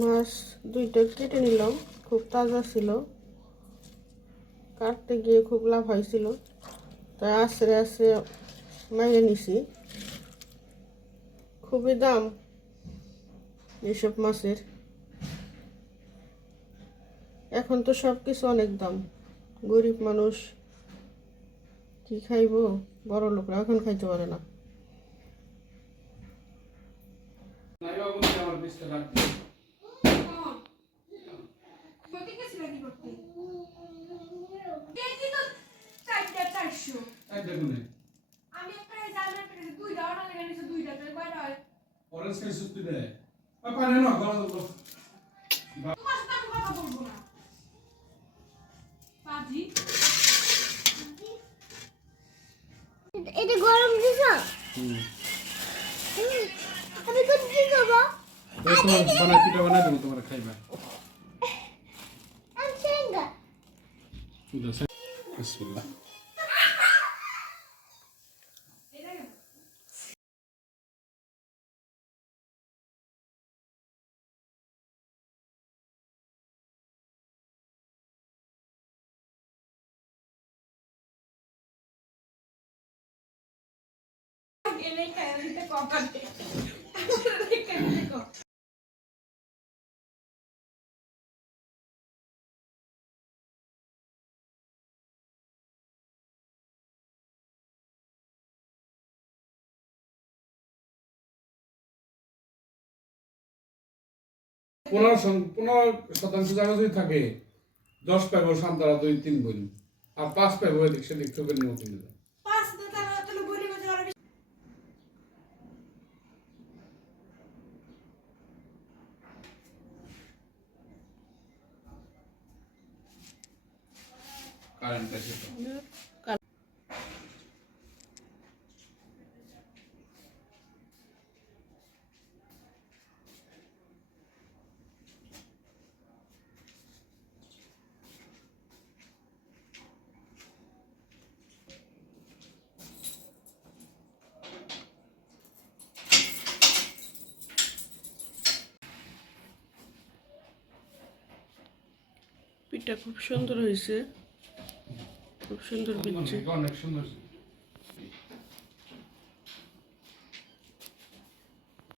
মাছ দুইটা কেটে নিলাম, খুব তাজা ছিল। কাটতে গিয়ে খুব লাভ হয়েছিল। তাই আস্তে আস্তে মাইরে নিছি। খুবই দাম এসব মাছের। এখন তো সব কিছু অনেক দাম। গরিব মানুষ কি খাইবো? বড় লোকরা এখন খাইতে পারে না। তাই দেখুন আমি একটা এই একটা কিনেছি, দুইটা order লেগে নিয়েছে, দুইটা, তাহলে কয়টা হয়? অরেঞ্জ খাই সুস্তি দেয়। আর পানি না গলা তো তোমার সাথে আমি কথা বলব না। পাজি, এটা গরম দিছ? আমি কোথায় যাব তোমার বানাই পিঠা বানাই দেবো তোমার খাইবা। আমি সেঙ্গা। বিসমিল্লাহ। পনেরো পনেরো শতাংশ জায়গা যদি থাকে, দশ পাইব সান্তারা দুই, তিন বোন আর পাঁচ পাইব এদিক সেদিক চোখের কারেন্ট আছে তো পিঠা খুব সুন্দর হয়েছে খুব সুন্দর অনেক সুন্দর।